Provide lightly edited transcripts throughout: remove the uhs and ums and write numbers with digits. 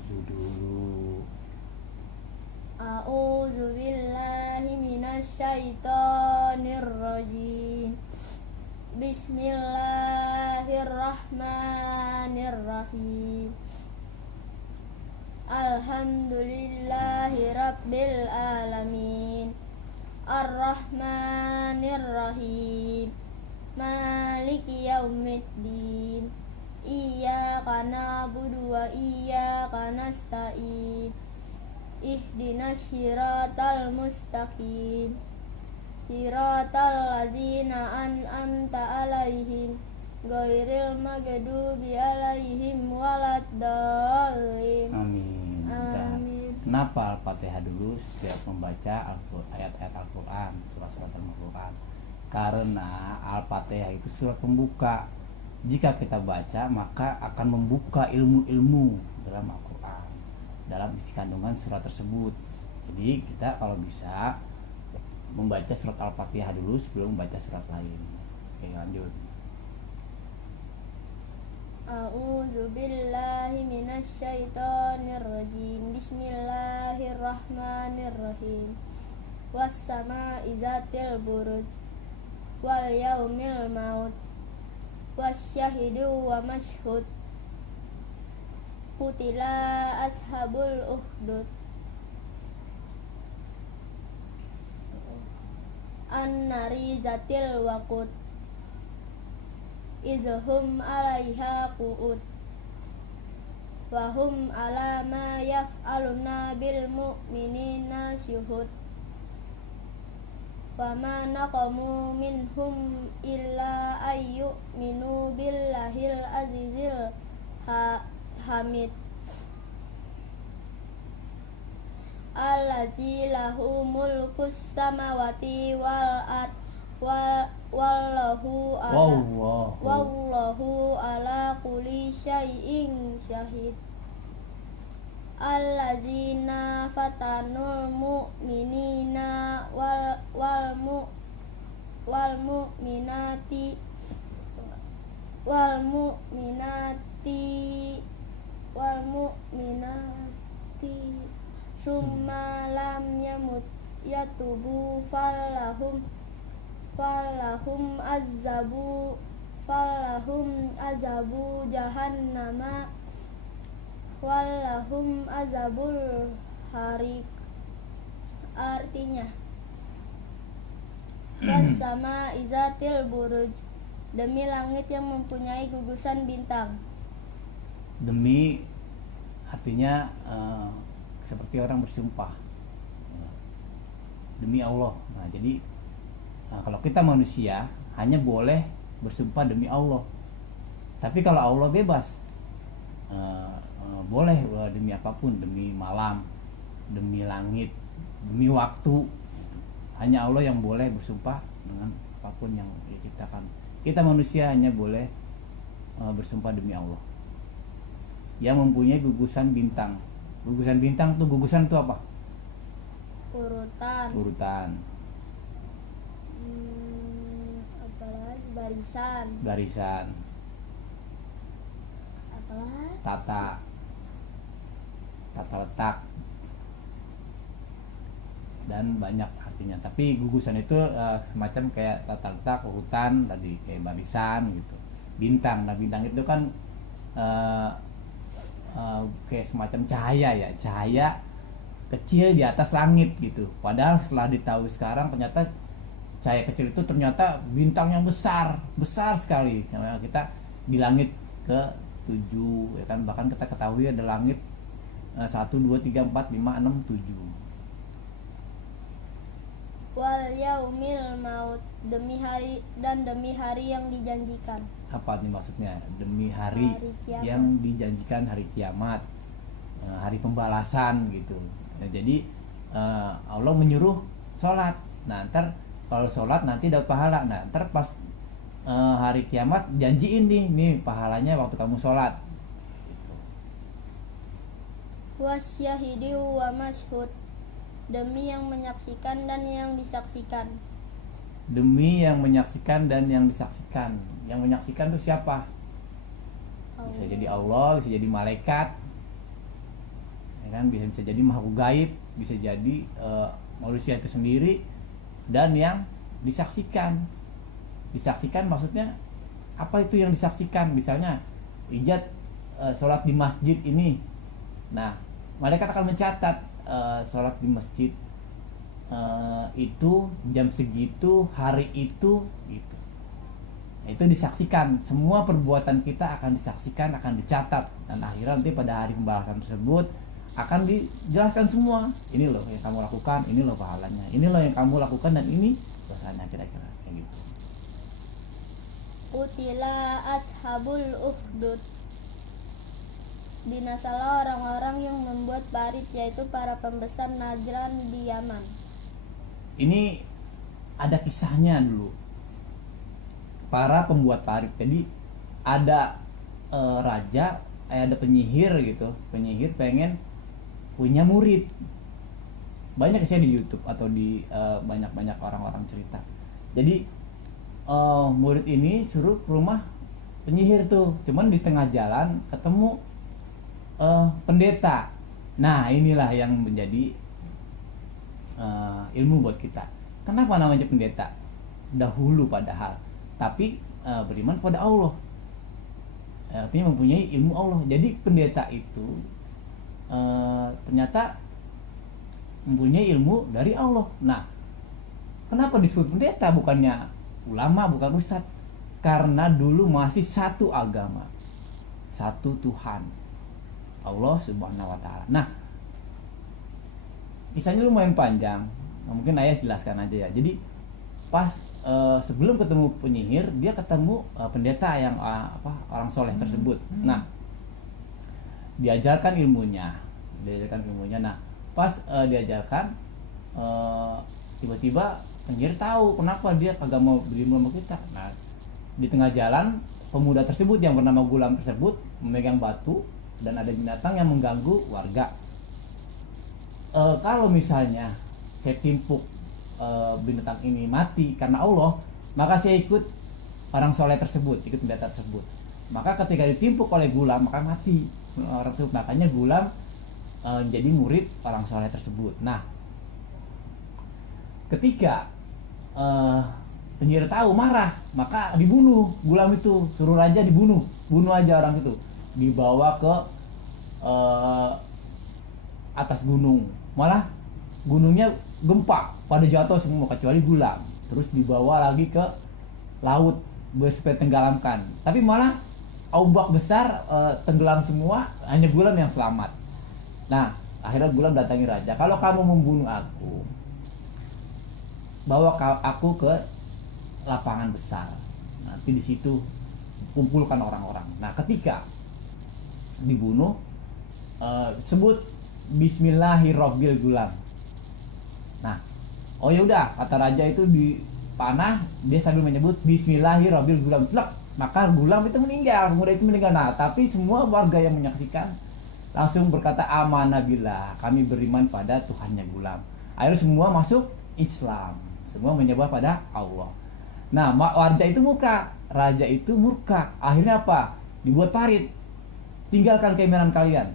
A'udzu dulu. A'udzu billahi minasyaitonir rajim. Bismillahirrahmanirrahim. Alhamdulillahi rabbil alamin. Ar-Rahmanir-Rahim. Maliki yaumiddin. Iyyaka na'budu wa iyyaka nasta'in. Ihdinas siratal mustaqim. Siratal ladzina an'amta 'alaihim ghairil maghdubi 'alaihim waladdallin. Amin. Amin. Kenapa Al-Fatihah dulu setiap membaca ayat-ayat Al-Quran, surat-surat Al-Quran? Karena Al-Fatihah itu surat pembuka. Jika kita baca, maka akan membuka ilmu-ilmu dalam Al-Quran, dalam isi kandungan surat tersebut. Jadi kita kalau bisa membaca surat Al-Fatihah dulu sebelum membaca surat lain. Oke, lanjut. A'udzu billahi minasyaitonir rajim. Bismillahirrahmanirrahim. Was-samaa'i dzatil buruj wal yaumil maut wasyahidu wa mashhud. Qutila ashabul ukhdud an-nari dzatil waqud izhum 'alaiha qu'ud wa hum 'ala ma yaf'aluna bil mu'minina syuhud wa ma naqamu minhum illa ayyuminu billahil azizil hamid allazi lahu mulkus samawati wal ard wallahu ala kulli syai'in syahid. Allazina fatanul mu'minina wal mu'minati summa lam yatubu falahum azabu jahannama walahum azabul harik. Artinya, was-sama izatil buruj, demi langit yang mempunyai gugusan bintang. Demi artinya seperti orang bersumpah demi Allah. Nah, jadi kalau kita manusia hanya boleh bersumpah demi Allah. Tapi kalau Allah bebas, boleh demi apapun, demi malam, demi langit, demi waktu. Hanya Allah yang boleh bersumpah dengan apapun yang diciptakan. Kita manusia hanya boleh bersumpah demi Allah yang mempunyai gugusan bintang. Gugusan bintang tuh, gugusan itu apa? Urutan. Apalagi barisan. Apalagi Tata letak, dan banyak artinya. Tapi gugusan itu semacam kayak tata letak, urutan tadi, kayak barisan gitu. Bintang, nah bintang itu kan kayak semacam cahaya kecil di atas langit gitu. Padahal setelah ditahu sekarang ternyata cahaya kecil itu ternyata bintang yang besar sekali. Karena kita di langit ke 7 ya kan, bahkan kita ketahui ada langit 1, 2, 3, 4, 5, 6, 7. Wal yaumil maut, demi hari yang dijanjikan. Apa nih maksudnya? Demi hari yang dijanjikan, hari kiamat, hari pembalasan gitu. Nah, jadi Allah menyuruh sholat. Nah, ntar kalau sholat nanti dapat pahala. Nah, ntar pas hari kiamat janjiin nih pahalanya waktu kamu sholat. Gitu. Wasyahidi wa mashhud, demi yang menyaksikan dan yang disaksikan. Demi yang menyaksikan dan yang disaksikan. Yang menyaksikan itu siapa? Bisa jadi Allah, bisa jadi malaikat, kan bisa jadi makhluk gaib, bisa jadi manusia itu sendiri, dan yang disaksikan maksudnya apa itu yang disaksikan? Misalnya Ijat sholat di masjid ini, nah malaikat akan mencatat sholat di masjid itu jam segitu, hari itu gitu. Itu disaksikan, semua perbuatan kita akan disaksikan, akan dicatat, dan akhirnya nanti pada hari pembalasan tersebut akan dijelaskan semua, ini loh yang kamu lakukan, ini loh pahalanya, ini loh yang kamu lakukan, dan ini dosanya, kira-kira kayak gitu. Qutila ashabul ukhdud. Binasalah orang-orang yang membuat parit, yaitu para pembesar Najran di Yaman. Ini ada kisahnya dulu, para pembuat parit. Jadi ada raja, ada penyihir gitu, penyihir pengen punya murid. Banyak kisah di YouTube atau di banyak orang-orang cerita. Jadi murid ini suruh ke rumah penyihir tuh, cuman di tengah jalan ketemu pendeta. Nah inilah yang menjadi ilmu buat kita. Kenapa namanya pendeta? Dahulu padahal, tapi beriman pada Allah, artinya mempunyai ilmu Allah. Jadi pendeta itu ternyata mempunyai ilmu dari Allah. Nah, kenapa disebut pendeta bukannya ulama, bukan ustadz? Karena dulu masih satu agama, satu Tuhan, Allah Subhanahu wa Ta'ala. Nah, kisahnya lumayan panjang, mungkin ayah jelaskan aja ya. Jadi pas sebelum ketemu penyihir, dia ketemu pendeta yang orang soleh tersebut. Nah, diajarkan ilmunya. Nah, pas diajarkan, tiba-tiba penyihir tahu kenapa dia kagak mau berilmu sama kita. Nah, di tengah jalan pemuda tersebut yang bernama Gulam tersebut memegang batu, dan ada binatang yang mengganggu warga. Kalau misalnya saya timpuk binatang ini mati karena Allah, maka saya ikut orang soleh tersebut, ikut pendeta tersebut. Maka ketika ditimpuk oleh Gulam, maka mati orang tersebut. Makanya Gulam jadi murid orang soleh tersebut. Nah, ketika penyihir tahu, marah, maka dibunuh Gulam itu, suruh raja dibunuh, bunuh aja orang itu, dibawa ke atas gunung, malah gunungnya gempa, pada jatuh semua kecuali Gulam. Terus dibawa lagi ke laut supaya tenggelamkan, tapi malah ombak besar tenggelam semua, hanya Gulam yang selamat. Nah, akhirnya Gulam datangi raja, kalau kamu membunuh aku, bawa aku ke lapangan besar, nanti di situ kumpulkan orang-orang. Nah, ketika dibunuh, sebut Bismillahirrohmanirrohim Gulam. Nah, oh ya udah, kata raja itu di panah, dia sambil menyebut Bismillahirrohmanirrohim Gulam. Maka Gulam itu meninggal, pemuda itu meninggal. Nah, tapi semua warga yang menyaksikan langsung berkata amanah billah, kami beriman pada Tuhannya Gulam. Akhirnya semua masuk Islam, semua menyembah pada Allah. Nah, raja itu murka. Akhirnya apa? Dibuat parit, tinggalkan keimanan kalian.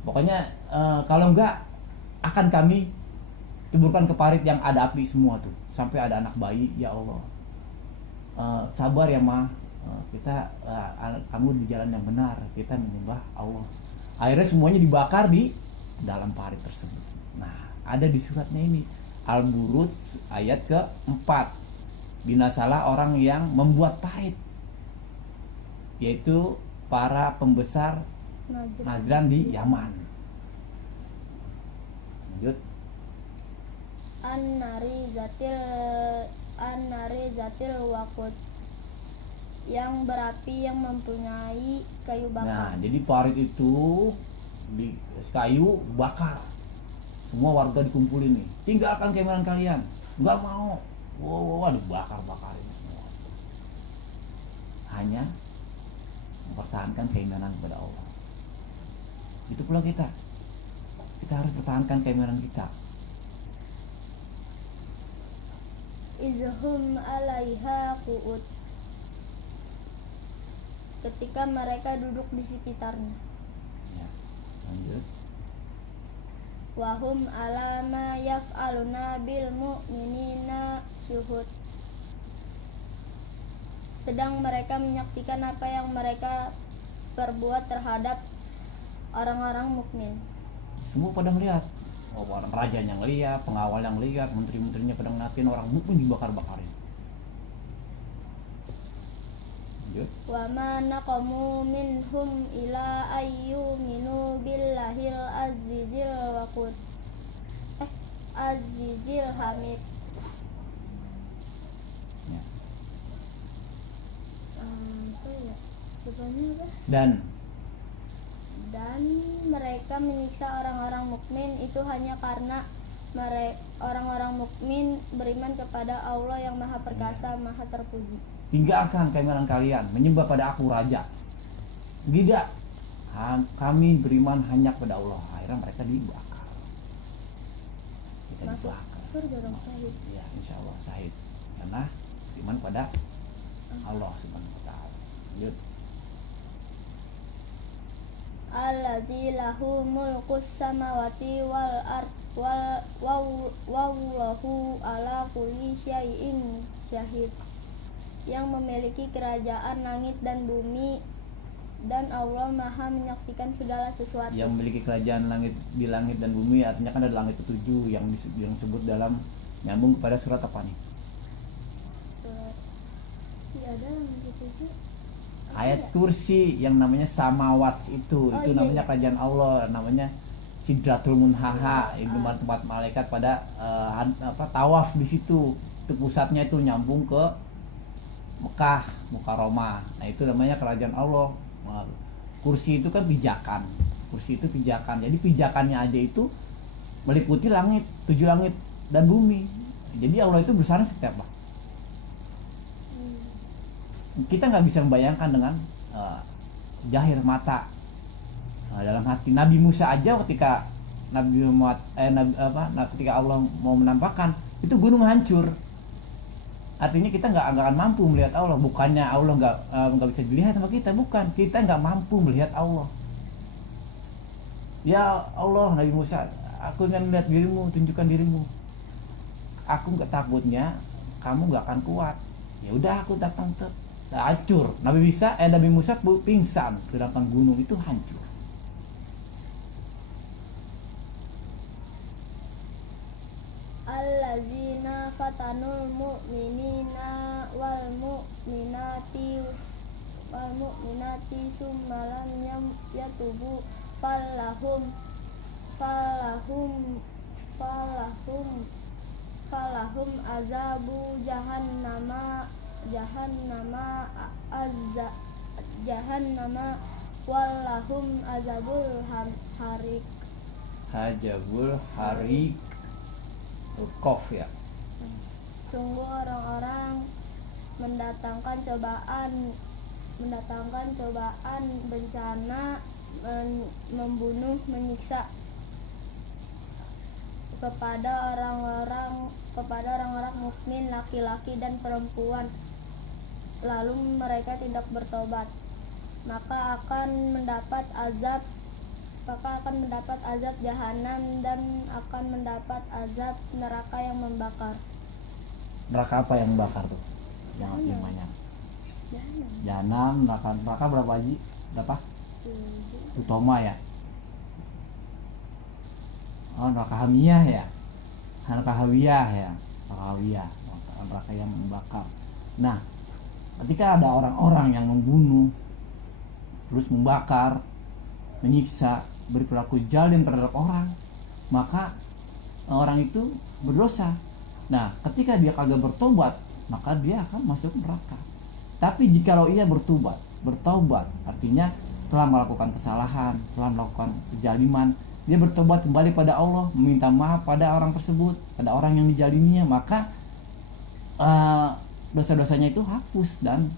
Pokoknya kalau enggak akan kami tuburkan ke parit yang ada api semua tuh, sampai ada anak bayi. Ya Allah, sabar ya Ma, kita kamu di jalan yang benar, kita menyembah Allah. Akhirnya semuanya dibakar di dalam parit tersebut. Nah, ada di suratnya ini Al-Buruj ayat ke-4. Binasalah orang yang membuat parit, yaitu para pembesar Najran di Yaman. Lanjut. An-nari zatil waqud, yang berapi yang mempunyai kayu bakar. Nah, jadi parit itu di kayu bakar. Semua warga dikumpulin nih, tinggalkan keimanan kalian. Nggak mau. Wow, dibakar-bakarin semua. Hanya mempertahankan keimanan kepada Allah. Itu pula kita harus pertahankan keimanan kita. Izhum alaiha qu'ud, ketika mereka duduk di sekitarnya. Ya, lanjut. wahum ala ma yaf'aluna bil mu'minina syuhud. Sedang mereka menyaksikan apa yang mereka perbuat terhadap orang-orang mukmin. Semua pada melihat. Oh, orang rajanya ngeliat, pengawal yang lihat, menteri-menterinya pada ngeliatin, orang mukmin dibakar-bakarin. Lanjut. Wa ma naqamu minhum ila ayyuminu billahil azizil hamid. Ya. Apa ya? Sebenarnya apa? Dan mereka menyiksa orang-orang mukmin itu hanya karena orang-orang mukmin beriman kepada Allah yang Maha Perkasa, Maha Terpuji. Tinggalkan keimanan kalian, menyembah pada aku raja. Tidak, kami beriman hanya kepada Allah. Akhirnya mereka dibakar. Kita Masuk dibakar. surga dong, syahid. Ya, insya Allah syahid. Karena beriman pada Allah Subhanahu wa Ta'ala. Lanjut. Allazi lahu mulkus samawati wal ard wallahu ala kulli syai'in syahid. Yang memiliki kerajaan langit dan bumi, dan Allah Maha menyaksikan segala sesuatu. Yang memiliki kerajaan di langit dan bumi, artinya kan ada langit ketujuh yang disebut dalam nyambung kepada surat apa nih? Ada langit ketujuh. Ayat kursi yang namanya samawat itu iya, namanya iya. kerajaan Allah, namanya Sidratul Muntaha, itu tempat malaikat pada tawaf di situ. Itu pusatnya itu nyambung ke Mekah, Mukarramah. Nah, itu namanya kerajaan Allah. Kursi itu kan pijakan. Kursi itu pijakan. Jadi pijakannya aja itu meliputi langit, 7 langit dan bumi. Jadi Allah itu besarnya seperti apa? Kita nggak bisa membayangkan dengan jahir mata. Dalam hati Nabi Musa aja ketika ketika Allah mau menampakkan, itu gunung hancur. Artinya kita nggak akan mampu melihat Allah. Bukannya Allah nggak bisa dilihat sama kita, bukan. Kita nggak mampu melihat Allah. Ya Allah, Nabi Musa, aku ingin melihat dirimu, tunjukkan dirimu. Aku nggak, takutnya kamu nggak akan kuat. Ya udah, aku datang hancur. Nabi Musa pingsan, sedangkan gunung itu hancur. Allazina fatanul mu'minina wal mu'minati summa lam yatubu falahum azabu jahannama walahum azabul harik. Hajabul harik kof ya. Sungguh orang-orang mendatangkan cobaan bencana, membunuh, menyiksa kepada orang-orang mukmin laki-laki dan perempuan, lalu mereka tidak bertobat, maka akan mendapat azab jahanam dan akan mendapat azab neraka yang membakar. Neraka apa yang membakar tuh? Yang artinya jahanam, neraka berapa Haji? Berapa? Utama ya. Oh, neraka hamiyah ya. Neraka hawiyah ya. Neraka yang membakar. Nah, ketika ada orang-orang yang membunuh, terus membakar, menyiksa, berperilaku zalim terhadap orang, maka orang itu berdosa. Nah, ketika dia kagak bertobat, maka dia akan masuk neraka. Tapi jikalau ia bertobat, artinya setelah melakukan kesalahan, setelah melakukan kezaliman, dia bertobat kembali pada Allah, meminta maaf pada orang tersebut, pada orang yang dizaliminya, maka dosa-dosanya itu hapus dan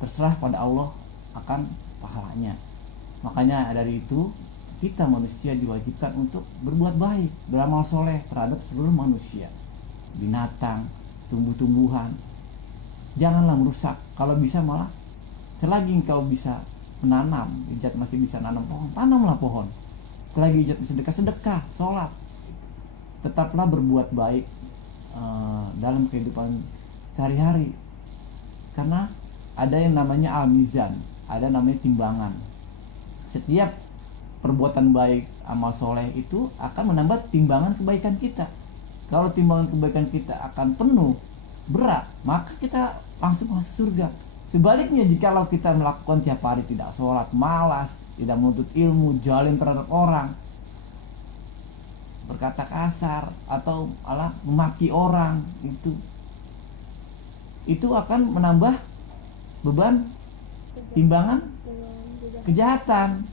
terserah pada Allah akan pahalanya. Makanya dari itu kita manusia diwajibkan untuk berbuat baik, beramal soleh terhadap seluruh manusia, binatang, tumbuh-tumbuhan. Janganlah merusak. Kalau bisa malah selagi engkau bisa menanam, masih bisa nanam pohon, tanamlah pohon. selagi ijat bersedekah, sedekah, sholat. Tetaplah berbuat baik dalam kehidupan sehari-hari, karena ada yang namanya al-mizan, ada namanya timbangan. Setiap perbuatan baik, amal soleh itu akan menambah timbangan kebaikan kita. Kalau timbangan kebaikan kita akan penuh, berat, maka kita langsung masuk surga. Sebaliknya, jikalau kita melakukan tiap hari tidak sholat, malas, tidak menuntut ilmu, zalim terhadap orang, berkata kasar, atau malah memaki orang, itu akan menambah beban timbangan kejahatan,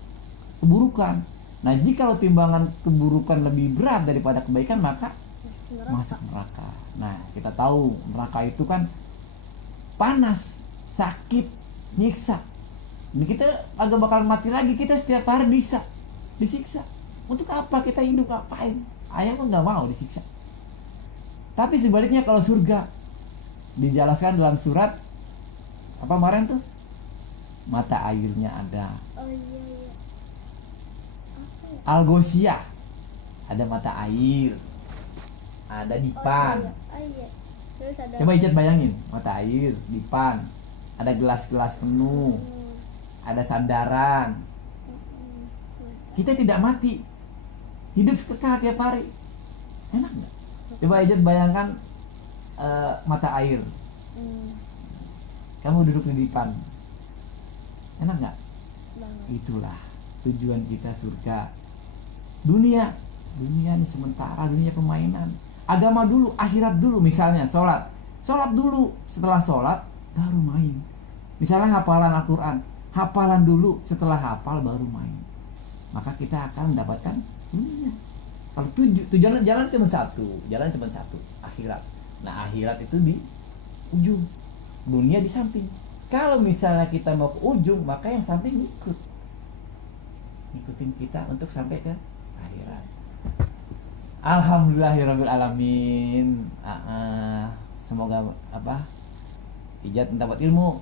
keburukan. Nah, jikalau timbangan keburukan lebih berat daripada kebaikan, maka masuk neraka. Nah, kita tahu neraka itu kan panas, sakit, nyiksa. Ini kita agak bakal mati lagi, kita setiap hari bisa disiksa. Untuk apa kita hidup, ngapain? Ayah pun nggak mau disiksa. Tapi sebaliknya kalau surga, dijelaskan dalam surat apa kemarin tuh, mata airnya ada. Oh iya iya. Apa ya? Al-Ghoshiyah, ada mata air, ada dipan. Oh iya. Terus ada. Coba Ijat bayangin, mata air, dipan, ada gelas-gelas penuh, ada sandaran. Kita tidak mati, hidup kekal tiap hari. Enak nggak? Coba Ijat bayangkan mata air, kamu duduk di dipan, enak nggak? Banget. Itulah tujuan kita surga. Dunia ini sementara, dunia permainan. Agama dulu, akhirat dulu. Misalnya sholat dulu, setelah sholat baru main. Misalnya hafalan Al-Quran, hafalan dulu, setelah hafal baru main. Maka kita akan mendapatkan dunia. Kalau tujuan jalan cuma satu, akhirat. Nah, akhirat itu di ujung, dunia di samping. Kalau misalnya kita mau ke ujung, maka yang samping ngikutin kita untuk sampai ke akhirat. Alhamdulillahirabbil alamin. Semoga Ijat mendapat ilmu.